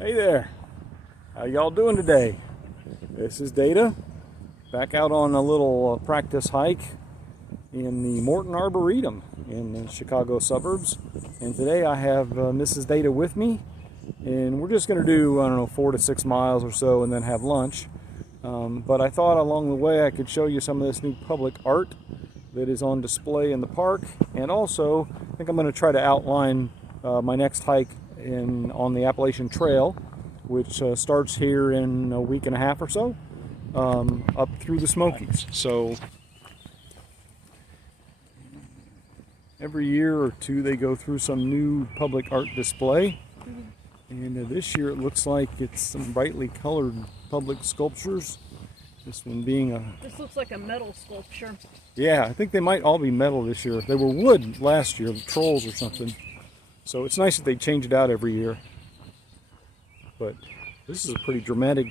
Hey there, how y'all doing today? This is Data, back out on a little practice hike in the Morton Arboretum in the Chicago suburbs. And today I have Mrs. Data with me, and we're just going to do, 4 to 6 miles or so and then have lunch. But I thought along the way I could show you some of this new public art that is on display in the park, and also I think I'm going to try to outline my next hike on the Appalachian Trail, which starts here in a week and a half or so, up through the Smokies. So every year or two they go through some new public art display, and this year it looks like it's some brightly colored public sculptures. This one being This looks like a metal sculpture. Yeah, I think they might all be metal this year. They were wood last year, the trolls or something. So it's nice that they change it out every year. But this is a pretty dramatic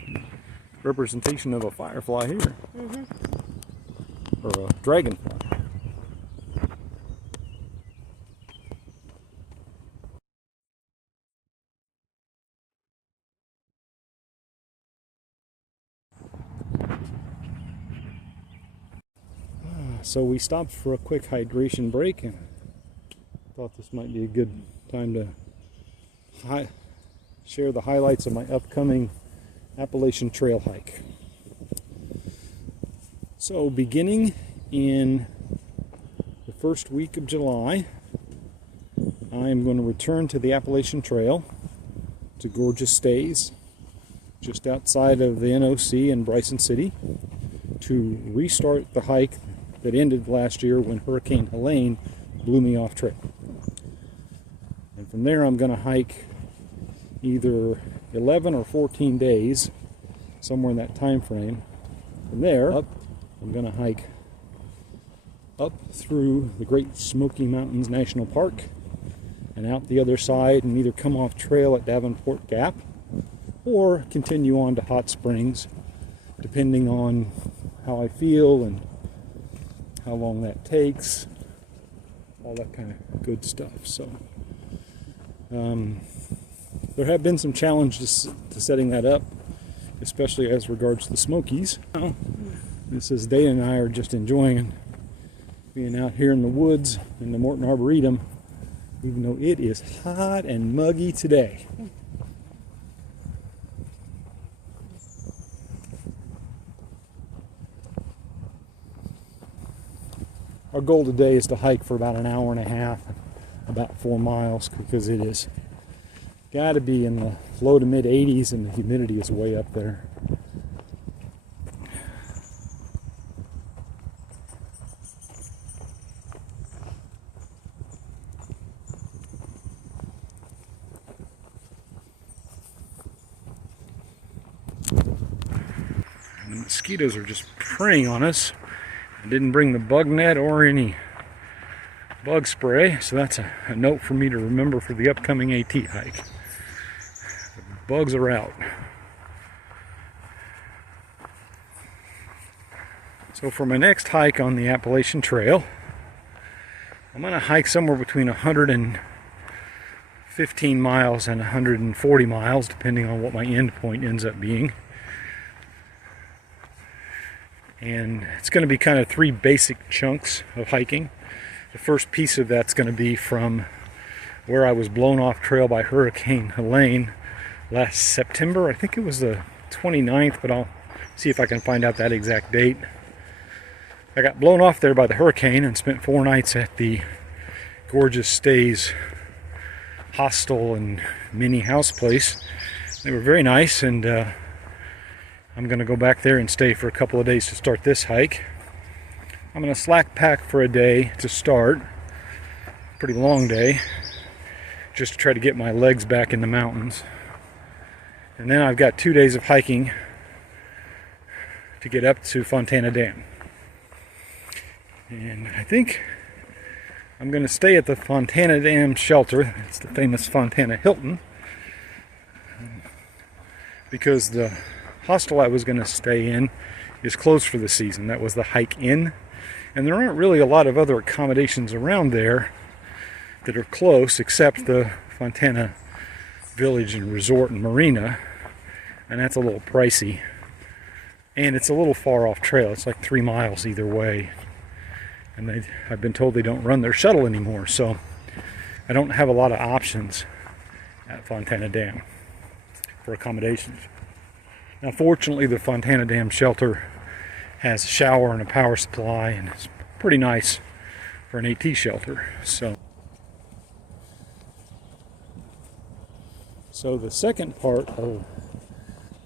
representation of a firefly here. Or a dragonfly. So we stopped for a quick hydration break, and thought this might be a good time to share the highlights of my upcoming Appalachian Trail hike. So beginning in the first week of July, I am going to return to the Appalachian Trail to Gorgeous Stays, just outside of the NOC in Bryson City, to restart the hike that ended last year when Hurricane Helene blew me off trail. And from there I'm going to hike either 11 or 14 days, somewhere in that time frame. From there, I'm going to hike up through the Great Smoky Mountains National Park and out the other side, and either come off trail at Davenport Gap or continue on to Hot Springs, depending on how I feel and how long that takes, all that kind of good stuff. So there have been some challenges to setting that up, especially as regards the Smokies. This is Dana and I are just enjoying being out here in the woods in the Morton Arboretum, even though it is hot and muggy today. Our goal today is to hike for about an hour and a half, about 4 miles, because it is got to be in the low to mid 80s and the humidity is way up there. And the mosquitoes are just preying on us. I didn't bring the bug net or any bug spray, so that's a note for me to remember for the upcoming AT hike. The bugs are out. So for my next hike on the Appalachian Trail, I'm going to hike somewhere between 115 miles and 140 miles, depending on what my end point ends up being. And it's going to be kind of 3 basic chunks of hiking. The first piece of that's going to be from where I was blown off trail by Hurricane Helene last September. I think it was the 29th, but I'll see if I can find out that exact date. I got blown off there by the hurricane and spent 4 nights at the Gorgeous Stays hostel and mini house place. They were very nice, and I'm going to go back there and stay for a couple of days to start this hike. I'm going to slack pack for a day to start. Pretty long day, just to try to get my legs back in the mountains. And then I've got 2 days of hiking to get up to Fontana Dam. And I think I'm going to stay at the Fontana Dam shelter. It's the famous Fontana Hilton, because the hostel I was going to stay in is closed for the season. That was the Hike Inn, and there aren't really a lot of other accommodations around there that are close except the Fontana village and resort and marina, and that's a little pricey. And it's a little far off trail. It's like 3 miles either way. And I've been told they don't run their shuttle anymore, so I don't have a lot of options at Fontana Dam for accommodations. Now, fortunately, the Fontana Dam shelter has a shower and a power supply, and it's pretty nice for an AT shelter. So the second part of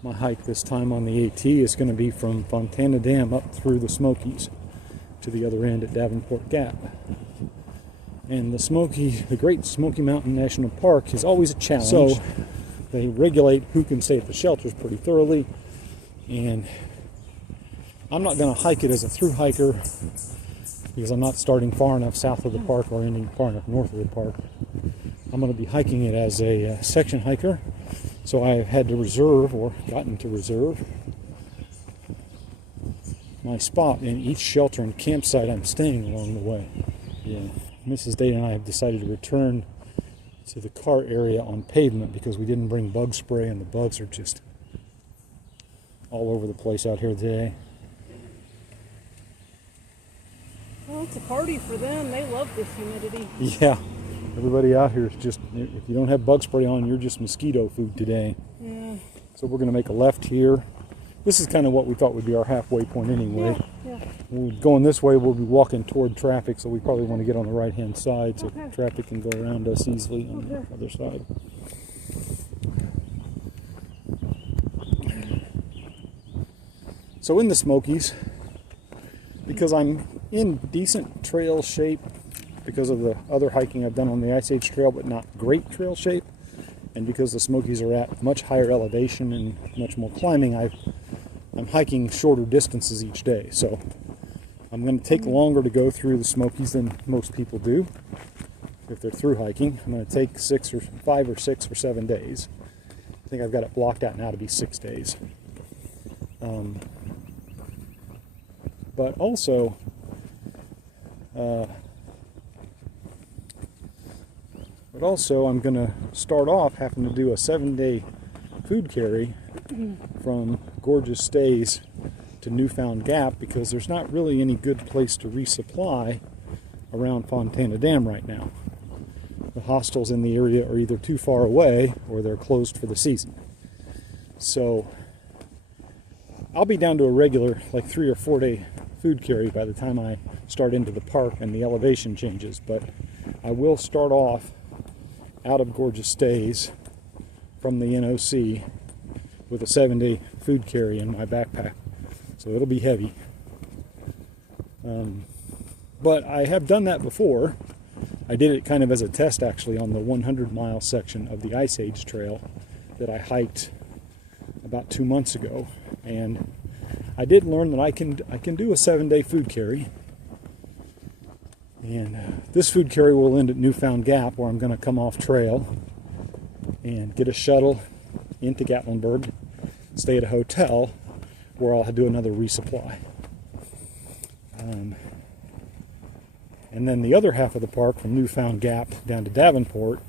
my hike this time on the AT is going to be from Fontana Dam up through the Smokies to the other end at Davenport Gap. And the Great Smoky Mountain National Park is always a challenge. So they regulate who can stay at the shelters pretty thoroughly, and I'm not going to hike it as a through hiker because I'm not starting far enough south of the park or ending far enough north of the park. I'm going to be hiking it as a section hiker, so I've had to reserve, or gotten to reserve, my spot in each shelter and campsite I'm staying along the way. Yeah. Mrs. Data and I have decided to return to the cart area on pavement because we didn't bring bug spray, and the bugs are just all over the place out here today. Well, it's a party for them. They love this humidity. Yeah, everybody out here is just, if you don't have bug spray on, you're just mosquito food today. Yeah. So we're going to make a left here. This is kind of what we thought would be our halfway point anyway. Yeah. We're going this way, we'll be walking toward traffic, so we probably want to get on the right-hand side so Okay. traffic can go around us easily on the other side. So in the Smokies, because I'm in decent trail shape because of the other hiking I've done on the Ice Age Trail, but not great trail shape, and because the Smokies are at much higher elevation and much more climbing, I'm hiking shorter distances each day. So I'm going to take longer to go through the Smokies than most people do if they're through hiking. I'm going to take 5 or 6 or 7 days. I think I've got it blocked out now to be 6 days. But also, I'm going to start off having to do a 7-day food carry from Gorgeous Stays to Newfound Gap because there's not really any good place to resupply around Fontana Dam right now. The hostels in the area are either too far away or they're closed for the season. So I'll be down to a regular like 3 or 4 day food carry by the time I start into the park and the elevation changes, but I will start off out of Gorgeous Stays from the NOC with a 7-day food carry in my backpack, so it'll be heavy. But I have done that before. I did it kind of as a test actually on the 100-mile section of the Ice Age Trail that I hiked about 2 months ago, and I did learn that I can do a 7-day food carry. And this food carry will end at Newfound Gap, where I'm going to come off trail and get a shuttle into Gatlinburg, stay at a hotel where I'll do another resupply. And then the other half of the park from Newfound Gap down to Davenport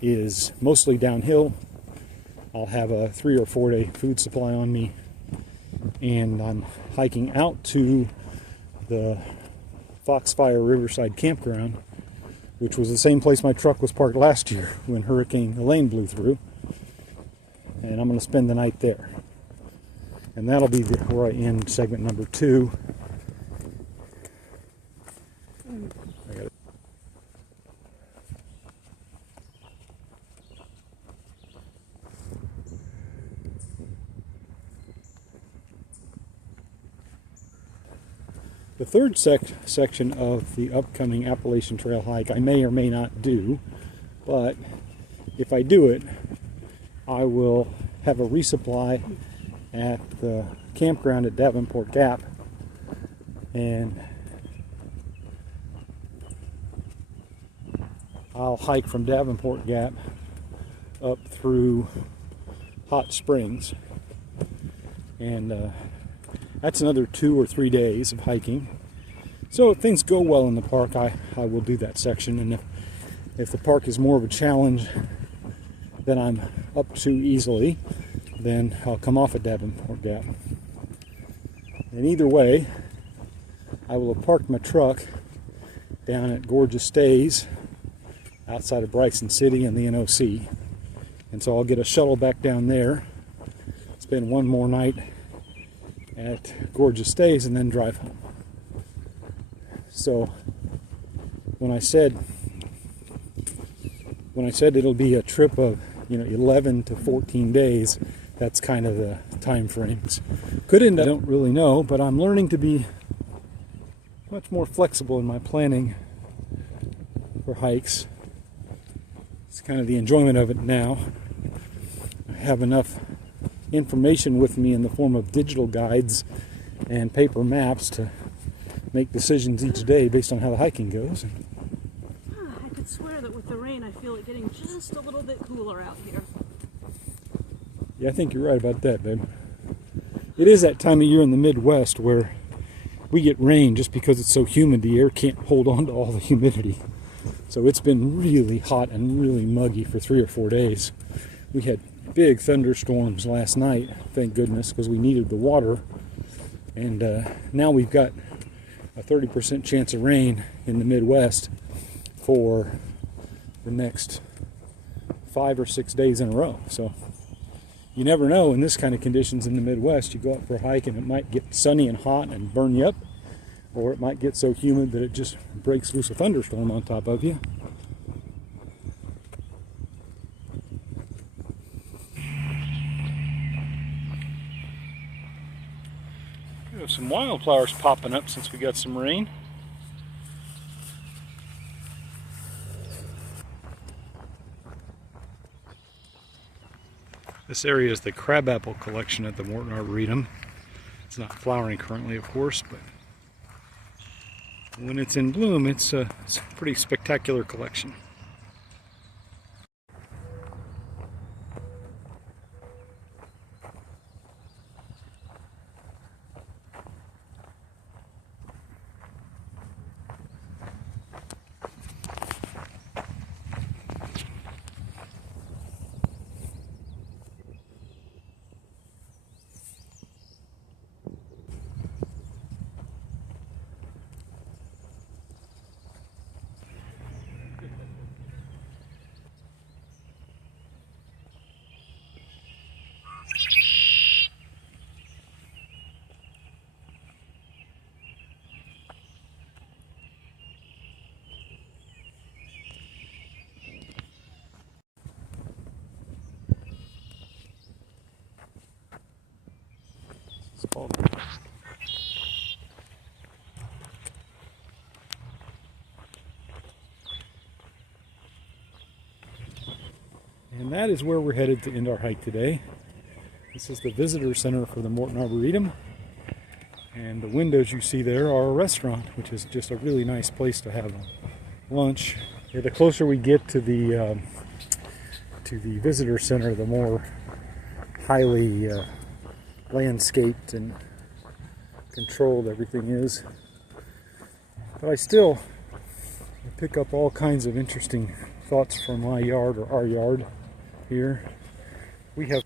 is mostly downhill. I'll have a 3 or 4 day food supply on me, and I'm hiking out to the Foxfire Riverside Campground, which was the same place my truck was parked last year when Hurricane Helene blew through, and I'm going to spend the night there. And that'll be where I end segment number 2. The third section of the upcoming Appalachian Trail hike I may or may not do, but if I do it, I will have a resupply at the campground at Davenport Gap, and I'll hike from Davenport Gap up through Hot Springs, and that's another 2 or 3 days of hiking. So if things go well in the park, I will do that section, and if the park is more of a challenge that I'm up to easily, then I'll come off at Davenport Gap. And either way, I will have parked my truck down at Gorgeous Stays outside of Bryson City and the NOC. And so I'll get a shuttle back down there, spend one more night at Gorgeous Stays, and then drive home. So when I said it'll be a trip of 11 to 14 days, that's kind of the time frames. Could end up, I don't really know, but I'm learning to be much more flexible in my planning for hikes. It's kind of the enjoyment of it now. I have enough information with me in the form of digital guides and paper maps to make decisions each day based on how the hiking goes. I could swear that with the rain, I feel it getting just a little bit cooler out here. Yeah, I think you're right about that, babe. It is that time of year in the Midwest where we get rain just because it's so humid, the air can't hold on to all the humidity. So it's been really hot and really muggy for 3 or 4 days. We had big thunderstorms last night, thank goodness, because we needed the water. And now we've got a 30% chance of rain in the Midwest for the next 5 or 6 days in a row. So you never know in this kind of conditions in the Midwest. You go out for a hike and it might get sunny and hot and burn you up, or it might get so humid that it just breaks loose a thunderstorm on top of you. We have some wildflowers popping up since we got some rain. This area is the crabapple collection at the Morton Arboretum. It's not flowering currently, of course, but when it's in bloom, it's a pretty spectacular collection. And that is where we're headed to end our hike today. This is the visitor center for the Morton Arboretum. And the windows you see there are a restaurant, which is just a really nice place to have lunch. Yeah, the closer we get to the visitor center, the more highly landscaped and controlled everything is. But I still pick up all kinds of interesting thoughts from my yard, or our yard here. We have